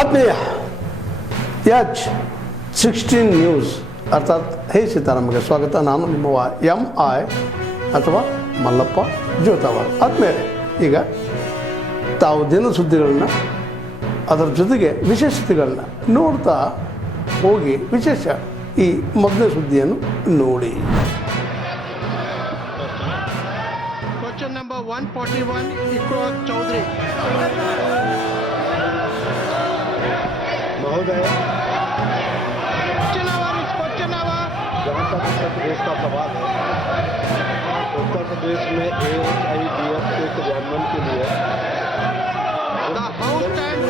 ಆತ್ಮೀಯ H16 news ಅರ್ಥಾತ್ ಹೇ ಸೀತಾರಾಮಗೆ ಸ್ವಾಗತ. ನಾನು ನಿಮ್ಮವ MI ಅಥವಾ ಮಲ್ಲಪ್ಪ ಜೋತಾವಾರ್. ಆದ್ಮೇಲೆ ಈಗ ತಾವು ದಿನ ಸುದ್ದಿಗಳನ್ನ ಅದರ ಜೊತೆಗೆ ವಿಶೇಷತೆಗಳನ್ನ ನೋಡ್ತಾ ಹೋಗಿ ವಿಶೇಷ ಈ ಮೊದಲನೇ ಸುದ್ದಿಯನ್ನು ನೋಡಿ. Question number 141, Ikra Chaudhary. महोदय, क्वेश्चन आवर जहाँ तक उत्तर प्रदेश का सवाल है, उत्तर प्रदेश में AHIDF के क्रियान्वयन के लिए the house stand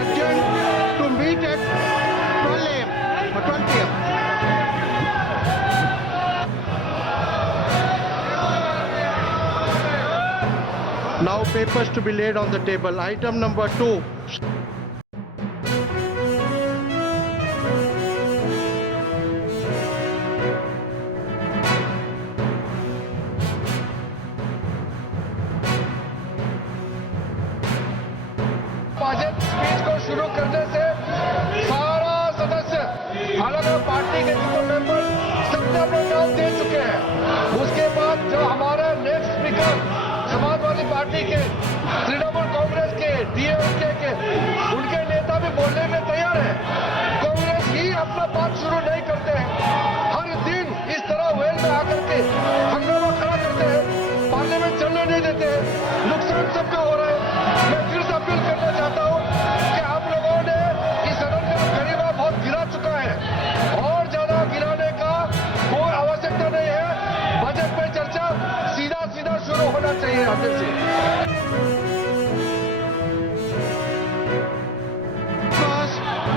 adjourned to meet at 12 a.m. or 12 p.m. Now papers to be laid on the table. Item number 2. Budget speech को शुरू करने से सारा सदस्य अलग अलग पार्टी के जितने मेंबर सबने अपना नाम दे चुके हैं. उसके बाद जो हमारे नेक्स्ट स्पीकर समाजवादी पार्टी के, तृणमूल कांग्रेस के, DMK के उनके नेता भी बोलने में तैयार है. कांग्रेस ही अपना बात शुरू नहीं करते हैं. हर दिन इस तरह वेल में आकर के हंगामा खड़ा करते हैं, पार्लियामेंट चलने नहीं देते हैं. नुकसान सबका हो रहा है. मैं फिर से अपील करना चाहता हूं कि आप लोगों ने इस सदन का गरिमा बहुत गिरा चुका है. और ज्यादा गिराने का कोई आवश्यकता नहीं है. बजट पे चर्चा सीधा सीधा शुरू होना चाहिए आगे से.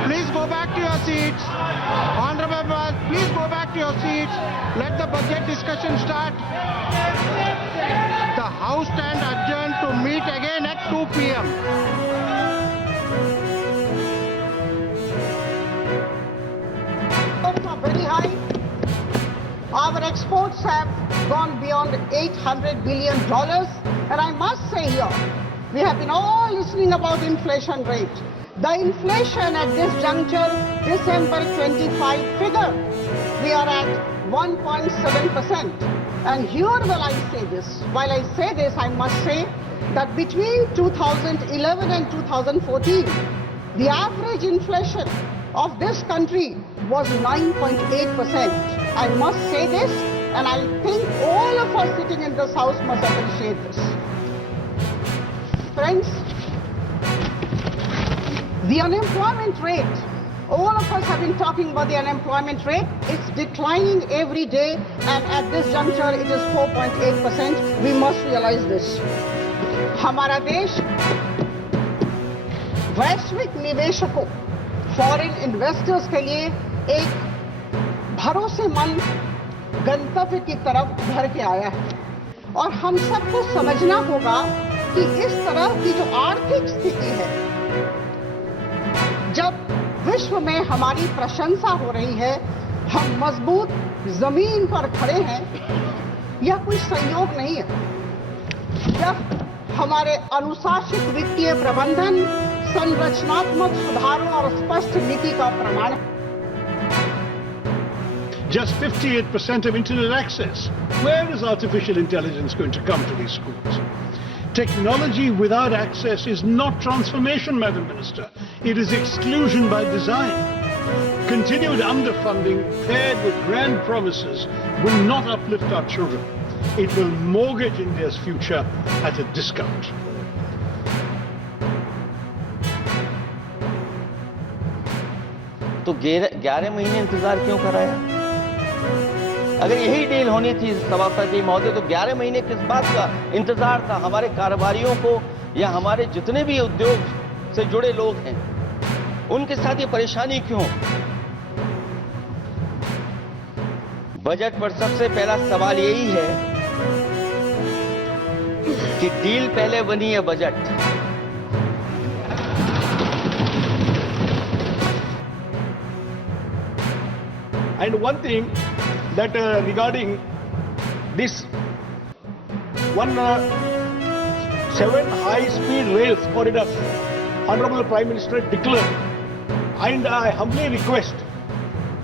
Please go back to your seats. Honorable members, please go back to your seats. Let the budget discussion start. The House stand adjourned to meet again at 2 p.m. Are very high. Our exports have gone beyond $800 billion, and I must say here, we have been all listening about inflation rate. The inflation at this juncture, December 25 figure, we are at 1.7%. And here while I say this, I must say that between 2011 and 2014, the average inflation of this country was 9.8%. I must say this, and I think all of us sitting in this house must appreciate this. Friends, the unemployment rate, all of us have been talking about the unemployment rate. It's declining every day, and at this juncture it is 4.8%. We must realize this. हमारा देश वैश्विक निवेशकों, foreign investors के लिए एक भरोसेमंद गंतव्य की तरफ उभर के आया है. और हम सबको समझना होगा कि इस तरह की जो आर्थिक स्थिति है, जब विश्व में हमारी प्रशंसा हो रही है, हम मजबूत जमीन पर खड़े हैं, यह कोई संयोग नहीं है. यह हमारे अनुशासित वित्तीय प्रबंधन, संरचनात्मक सुधारों और स्पष्ट नीति का प्रमाण है. Just 58% of internet access. Where is artificial intelligence going to come to these schools? Technology without access is not transformation, Madam Minister. It is exclusion by design. Continued underfunding paired with grand promises will not uplift our children. It will mortgage India's future at a discount. तो 11 महीने इंतजार क्यों कराया? अगर यही deal होनी थी सभापति महोदय, तो 11 महीने किस बात का इंतजार था? हमारे कारोबारियों को या हमारे जितने भी उद्योग से जुड़े लोग हैं, उनके साथ ये परेशानी क्यों? बजट पर सबसे पहला सवाल यही है कि डील पहले बनी है budget. And one thing that regarding this 7 high-speed rails corridors Honorable Prime Minister declared. And I humbly request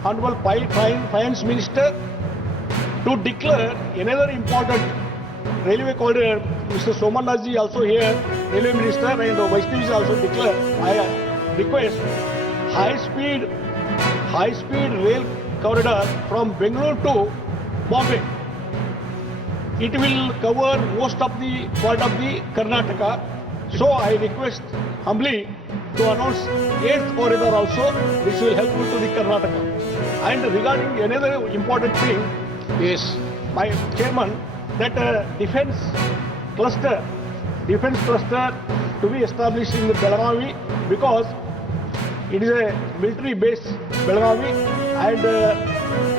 Honorable Finance Minister to declare another important railway corridor. Mr. Somanaji also here, Railway Minister, and Vaishnav is also declared. I request high-speed rail corridor from Bengaluru to Bombay. It will cover most of the part of the Karnataka. So I request humbly to announce 8th corridor also, which will help to the Karnataka. And regarding another important thing is, my chairman, that defense cluster to be established in the Belagavi, because it is a military base, Belagavi, and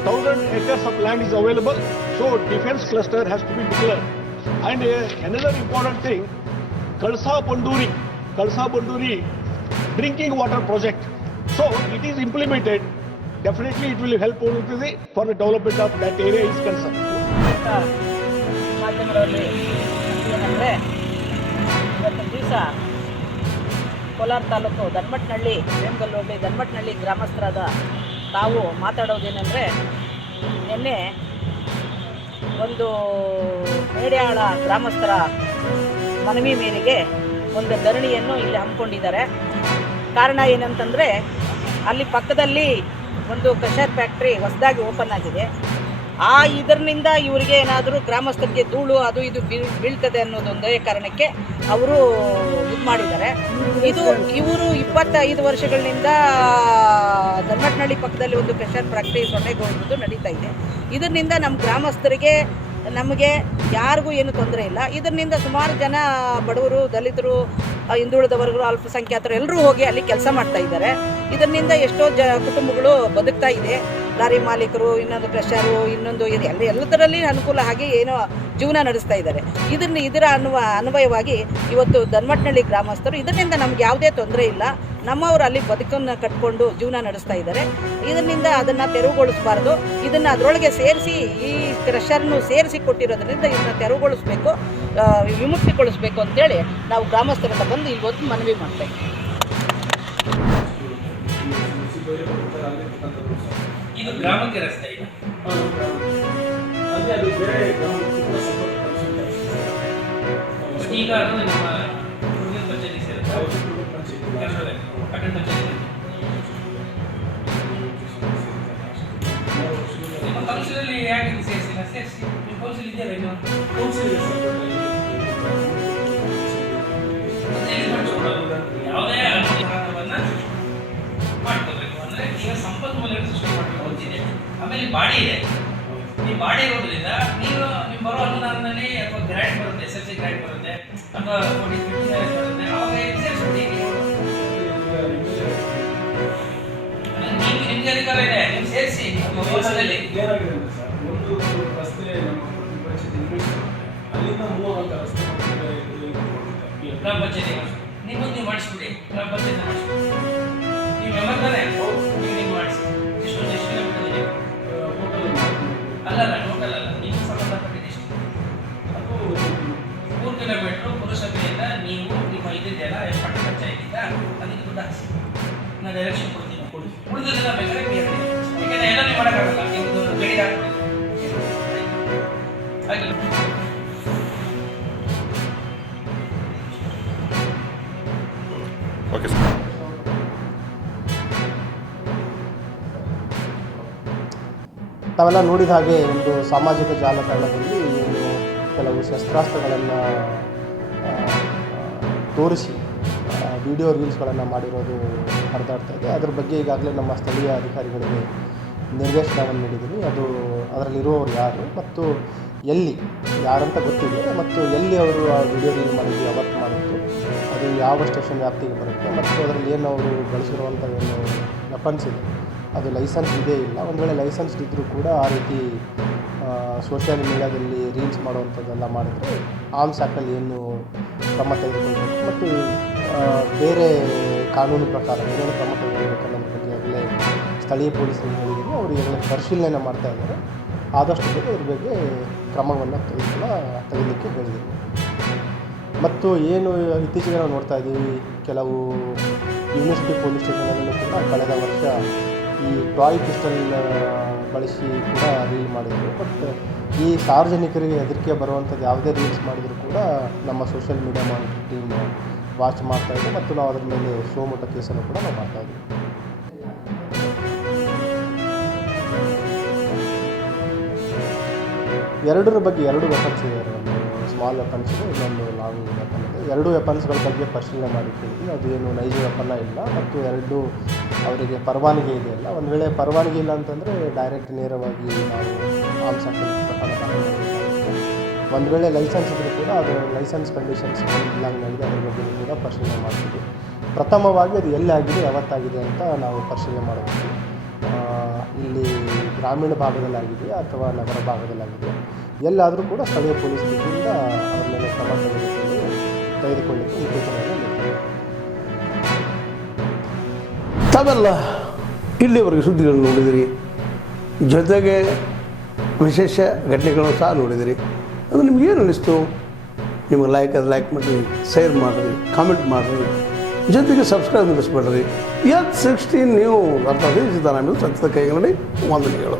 1,000 acres of land is available, so defense cluster has to be declared. And another important thing, Kalsa Banduri drinking water project. So it is implemented. Definitely it will help for the development of that area is concerned. ಮಾಧ್ಯಮಗಳಲ್ಲಿ ಏನಂದರೆ ಇವತ್ತು ದಿವಸ ಕೋಲಾರ ತಾಲೂಕು ಧನ್ಮಟ್ನಹಳ್ಳಿ ವೇಮಗಲ್ ಹೋಬಳಿ ಧನ್ಮಟ್ನಹಳ್ಳಿ ಗ್ರಾಮಸ್ಥರಾದ ತಾವು ಮಾತಾಡೋದೇನೆಂದರೆ, ನಿನ್ನೆ ಒಂದು ಮೇಡ್ಯಾಳ ಗ್ರಾಮಸ್ಥರ ಮನವಿ ಮೇರೆಗೆ ಒಂದು ಧರಣಿಯನ್ನು ಇಲ್ಲಿ ಹಮ್ಮಿಕೊಂಡಿದ್ದಾರೆ. ಕಾರಣ ಏನಂತಂದರೆ, ಅಲ್ಲಿ ಪಕ್ಕದಲ್ಲಿ ಒಂದು ಕಷಾಯ ಫ್ಯಾಕ್ಟ್ರಿ ಹೊಸದಾಗಿ ಓಪನ್ ಆಗಿದೆ. ಇದರಿಂದ ಇವರಿಗೆ ಏನಾದರೂ ಗ್ರಾಮಸ್ಥರಿಗೆ ಧೂಳು ಅದು ಇದು ಬೀಳ್ತದೆ ಅನ್ನೋದೊಂದೇ ಕಾರಣಕ್ಕೆ ಅವರು ಇದು ಮಾಡಿದ್ದಾರೆ. ಇವರು 25 ವರ್ಷಗಳಿಂದ ಧನ್ಮಟ್ನಹಳ್ಳಿ ಪಕ್ಕದಲ್ಲಿ ಒಂದು ಕಷಾಯ ಫ್ಯಾಕ್ಟ್ರಿ ಸೊನ್ನೆಗೊಳ್ಳುವುದು ನಡೀತಾ ಇದೆ. ಇದರಿಂದ ನಮ್ಮ ಗ್ರಾಮಸ್ಥರಿಗೆ ನಮಗೆ ಯಾರಿಗೂ ಏನು ತೊಂದರೆ ಇಲ್ಲ. ಇದರಿಂದ ಸುಮಾರು ಜನ ಬಡವರು, ದಲಿತರು, ಹಿಂದುಳಿದ ವರ್ಗರು, ಅಲ್ಪಸಂಖ್ಯಾತರು ಎಲ್ಲರೂ ಹೋಗಿ ಅಲ್ಲಿ ಕೆಲಸ ಮಾಡ್ತಾ ಇದ್ದಾರೆ. ಇದರಿಂದ ಎಷ್ಟೋ ಕುಟುಂಬಗಳು ಬದುಕ್ತಾ ಇದೆ. ಲಾರಿ ಮಾಲೀಕರು, ಇನ್ನೊಂದು ಕ್ರಷರು, ಇನ್ನೊಂದು ಎಲ್ಲದರಲ್ಲಿ ಅನುಕೂಲ ಆಗಿ ಏನೋ ಜೀವನ ನಡೆಸ್ತಾ ಇದ್ದಾರೆ. ಇದರ ಅನ್ವಯವಾಗಿ ಇವತ್ತು ಧನ್ಮಟ್ನಹಳ್ಳಿ ಗ್ರಾಮಸ್ಥರು ಇದರಿಂದ ನಮ್ಗೆ ಯಾವುದೇ ತೊಂದರೆ ಇಲ್ಲ, ನಮ್ಮವರು ಅಲ್ಲಿ ಬದುಕನ್ನು ಕಟ್ಕೊಂಡು ಜೀವನ ನಡೆಸ್ತಾ ಇದ್ದಾರೆ. ಇದರಿಂದ ಅದನ್ನು ತೆರವುಗೊಳಿಸಬಾರ್ದು. ಇದನ್ನು ಅದರೊಳಗೆ ಸೇರಿಸಿ, ಈ ಕ್ರಷರ್ನು ಸೇರಿಸಿ ಕೊಟ್ಟಿರೋದ್ರಿಂದ ಇದನ್ನು ತೆರವುಗೊಳಿಸಬೇಕು, ವಿಮುಕ್ತಿಗೊಳಿಸಬೇಕು ಅಂತೇಳಿ ನಾವು ಗ್ರಾಮಸ್ಥರಿಂದ ಬಂದು ಇಲ್ಲಿ ಹೊತ್ತು ಮನವಿ ಮಾಡ್ತೇವೆ. ಇದು ಗ್ರಾಮಕ್ಕೆ ರಸ್ತೆ ಇದೆ. ಈಗ ಅದು ನಮ್ಮ ಹುಡುಗನ ಪಂಚಾಯತಿ ಸೇರುತ್ತೆ, ಪಟ್ಟಣ ಪಂಚಾಯತಿ. ನಿಮ್ಮ ಕೌನ್ಸಿಲಲ್ಲಿ ಯಾಕೆ ಸೇರಿಸಿಲ್ಲ? ಸೇರಿಸಿ. ನಿಮ್ಮ ಕೌನ್ಸಿಲ್ ಇದೆಯಲ್ಲ ಇನ್ನು? ಯಾವುದೇ ಅನುದಾನವನ್ನು ಮಾಡ್ಕೋಬೇಕು ಅಂದರೆ ಈಗ ಸಂಪನ್ಮೂಲಗಳನ್ನು ಸೃಷ್ಟಿ ಮಾಡಬೇಕು ಅಂತಿದೆ. ಆಮೇಲೆ ಬಾಡಿ ಇದೆ. ಈ ಬಾಡಿ ಇರೋದ್ರಿಂದ ನೀವು ಬರೋ ಅನುದಾನದಲ್ಲಿ ಅಥವಾ ಗ್ರ್ಯಾಂಟ್ ಬರುತ್ತೆ, SSC ಗ್ರ್ಯಾಂಟ್ ಬರುತ್ತೆ, ಅಥವಾ ಬರುತ್ತೆ, ಅವಾಗ ಸೇರಿಸ್ಬಿಡಿ. ನಿಮ್ಗೆ ಅಧಿಕಾರ ಇದೆ, ನೀವು ಸೇರಿಸಿ. ಯೋಜನೆಯಲ್ಲಿ ಒಂದು ರಸ್ತೆ ಅಲ್ಲಿಂದ 3 ರಸ್ತೆ ಗ್ರಾಮ ಪಂಚಾಯತಿ ನೀವು ಮಾಡಿಸ್ಬಿಡಿ. ಗ್ರಾಮ ಪಂಚಾಯತ್ ಮಾಡಿಸ್ಬಿಡಿ. ನೀವು ಮೆಂಬರ್ ತಾನೆ, ನೀವು ಮಾಡಿಸಿ. ಎಷ್ಟು ಕಿಲೋಮೀಟರ್ ಇದೆ? ಅಲ್ಲಲ್ಲ, ಟೋಟಲ್ ಅಲ್ಲ, ನೀವು ಸಂಬಂಧಪಟ್ಟಿದ್ದು ಎಷ್ಟು? ಅದು 3 ಕಿಲೋಮೀಟರ್ ಪುರಸಭೆಯಿಂದ ನೀವು ನಿಮ್ಮ ಇದೆಯಲ್ಲ ಪಟ್ಟಣ ಪಂಚಾಯತಿಂದ ಅದಕ್ಕೆ ದುಡ್ಡು ಹಾಕಿಸಿ. ನಾನು ಡೈರೆಕ್ಷನ್ ಕೊಡ್ತೀನಿ. ಉಳಿದದೆಲ್ಲ ಬೇಕಾದ್ರೆ ಬೇರೆ, ಯಾಕಂದರೆ ಎಲ್ಲ ನೀವು ಮಾಡೋಕ್ಕಾಗಲ್ಲ, ನಿಮ್ಮದು ಗಡಿ ಹಾಕ್ಬಿಟ್ಟಿದೆ. ಹಾಗೆ ಓಕೆ ಸರ್. ತಾವೆಲ್ಲ ನೋಡಿದ ಹಾಗೆ ಒಂದು ಸಾಮಾಜಿಕ ಜಾಲತಾಣದಲ್ಲಿ ಕೆಲವು ಶಸ್ತ್ರಾಸ್ತ್ರಗಳನ್ನು ತೋರಿಸಿ ವಿಡಿಯೋ ರೀಲ್ಸ್ಗಳನ್ನು ಮಾಡಿರೋದು ಹರಿದಾಡ್ತಾ ಇದೆ. ಅದ್ರ ಬಗ್ಗೆ ಈಗಾಗಲೇ ನಮ್ಮ ಸ್ಥಳೀಯ ಅಧಿಕಾರಿಗಳಿಗೆ ನಿರ್ದೇಶನವನ್ನು ನೀಡಿದ್ದೀನಿ. ಅದರಲ್ಲಿರುವವರು ಯಾರು ಮತ್ತು ಎಲ್ಲಿ, ಯಾರಂತ ಗೊತ್ತಿದೆ, ಮತ್ತು ಎಲ್ಲಿ ಅವರು ಆ ವಿಡಿಯೋ ರೀಲ್ ಮಾಡಿದ್ದು, ಯಾವತ್ತು ಮಾಡಿದ್ದು, ಅದು ಯಾವ ಸ್ಟೇಷನ್ ವ್ಯಾಪ್ತಿಗೆ ಬರುತ್ತೆ, ಮತ್ತು ಅದರಲ್ಲಿ ಏನು ಅವರು ಬಳಸಿರುವಂಥ ಏನು ವೆಪನ್ಸ್ ಇದೆ ಅದು ಲೈಸೆನ್ಸ್ ಇದೇ ಇಲ್ಲ. ಒಂದು ವೇಳೆ ಲೈಸೆನ್ಸ್ ಇದ್ದರೂ ಕೂಡ ಆ ರೀತಿ ಸೋಷಿಯಲ್ ಮೀಡಿಯಾದಲ್ಲಿ ರೀಲ್ಸ್ ಮಾಡುವಂಥದ್ದೆಲ್ಲ ಮಾಡಿದರೆ ಆರ್ಮ್ಸ್ ಆ್ಯಕ್ಟಲ್ಲಿ ಏನು ಕ್ರಮ ತೆಗೆದುಕೊಳ್ಬೇಕು ಮತ್ತು ಬೇರೆ ಕಾನೂನು ಪ್ರಕಾರ ಏನೇನು ಕ್ರಮ ತೆಗೆದುಕೊಳ್ಬೇಕು ಅನ್ನೋದ್ರ ಬಗ್ಗೆ ಆಗಲೇ ಸ್ಥಳೀಯ ಪೊಲೀಸರಿಗೆ ಹೇಳಿದ್ದೀನಿ. ಅವರು ಈಗಲೇ ಪರಿಶೀಲನೆ ಮಾಡ್ತಾ ಇದ್ದಾರೆ. ಆದಷ್ಟು ಬೇಗ ಇದ್ರ ಬಗ್ಗೆ ಕ್ರಮವನ್ನು ತೆಗೆದಲಿಕ್ಕೆ ಹೇಳಿದ್ದೀನಿ. ಮತ್ತು ಏನು ಇತ್ತೀಚೆಗೆ ನಾವು ನೋಡ್ತಾ ಇದ್ದೀವಿ, ಕೆಲವು ಯೂನಿವರ್ಸಿಟಿ ಪೊಲೀಸ್ ಸ್ಟೇಷನಲ್ಲೂ ಕೂಡ ಕಳೆದ ವರ್ಷ ಈ ಟಾಯ್ ಪಿಸ್ಟಲ್ ಬಳಸಿ ಕೂಡ ರೀಲ್ ಮಾಡಿದರು. ಬಟ್ ಈ ಸಾರ್ವಜನಿಕರಿಗೆ ಹೆದರಿಕೆ ಬರುವಂಥದ್ದು ಯಾವುದೇ ರೀಲ್ಸ್ ಮಾಡಿದರೂ ಕೂಡ ನಮ್ಮ social media monitoring team watch ಮಾಡ್ತಾಯಿದ್ವಿ ಮತ್ತು ನಾವು ಅದರ ಮೇಲೆ ಸೋಮುಟ ಕೇಸನ್ನು ಕೂಡ ನಾವು ಮಾಡ್ತಾಯಿದ್ವಿ. ಎರಡರ ಬಗ್ಗೆ 2 ವೆಪನ್ಸ್ ಇದೆ, ಒಂದು ಸ್ಮಾಲ್ ವೆಪನ್ಸ್ ಇದೆ, ಇನ್ನೊಂದು ಲಾಂಗ್ ವೆಪನ್ ಇದೆ. 2 ವೆಪನ್ಸ್ಗಳ ಬಗ್ಗೆ ಪರಿಶೀಲನೆ ಮಾಡಿಟ್ಟಿದ್ವಿ. ಅದು ಏನು ನೈಜ ವೆಪನ್ನ ಇಲ್ಲ ಮತ್ತು 2 ಅವರಿಗೆ ಪರವಾನಗಿ ಇದೆ ಇಲ್ಲ. ಒಂದು ವೇಳೆ ಪರವಾನಗಿ ಇಲ್ಲ ಅಂತಂದರೆ ಡೈರೆಕ್ಟ್ ನೇರವಾಗಿ ನಾವು ಆರ್ಮ್ಸ್ ಆಕ್ಟ್ ಪ್ರಕರಣ ದಾಖಲು ಮಾಡಬೇಕಾಗುತ್ತೆ. ಒಂದು ವೇಳೆ ಲೈಸೆನ್ಸ್ ಇದ್ದರೂ ಕೂಡ ಅದು ಲೈಸೆನ್ಸ್ ಕಂಡೀಷನ್ಸ್ ಇಲ್ಲಾಂಗಿದೆ, ಅದ್ರ ಬಗ್ಗೆ ಕೂಡ ಪರಿಶೀಲನೆ ಮಾಡ್ತೀವಿ. ಪ್ರಥಮವಾಗಿ ಅದು ಎಲ್ಲಿ ಆಗಿದೆ, ಯಾವತ್ತಾಗಿದೆ ಅಂತ ನಾವು ಪರಿಶೀಲನೆ ಮಾಡಬೇಕು. ಇಲ್ಲಿ ಗ್ರಾಮೀಣ ಭಾಗದಲ್ಲಾಗಿದೆ ಅಥವಾ ನಗರ ಭಾಗದಲ್ಲಾಗಿದೆ, ಎಲ್ಲಾದರೂ ಕೂಡ ಸ್ಥಳೀಯ ಪೊಲೀಸ್ ವತಿಯಿಂದ ಅವರ ಮೇಲೆ ಕ್ರಮ ತೆಗೆದುಕೊಳ್ಳಿಕ್ಕೆ ಮುನ್ಸೂಚನೆಯನ್ನು ನೀಡ್ತಾರೆ. ತಾವೆಲ್ಲ ಇಲ್ಲಿವರೆಗೆ ಸುದ್ದಿಗಳನ್ನು ನೋಡಿದಿರಿ, ಜೊತೆಗೆ ವಿಶೇಷ ಘಟನೆಗಳನ್ನು ಸಹ ನೋಡಿದಿರಿ. ಅದು ನಿಮಗೇನು ಅನ್ನಿಸ್ತು? ನಿಮಗೆ ಲೈಕ್ ಮಾಡಿರಿ, ಶೇರ್ ಮಾಡಿರಿ, ಕಾಮೆಂಟ್ ಮಾಡಿರಿ, ಜೊತೆಗೆ ಸಬ್ಸ್ಕ್ರೈಬ್ ನಿಲ್ಲಿಸ್ಬೇಡ್ರಿ. H16 ನ್ಯೂಸ್ ಅರ್ಥಾತ್ ಸಿದ್ದರಾಮಯ್ಯ ಸತ್ಯದ ಕೈಗಳಲ್ಲಿ ವಂದನೆಗಳು.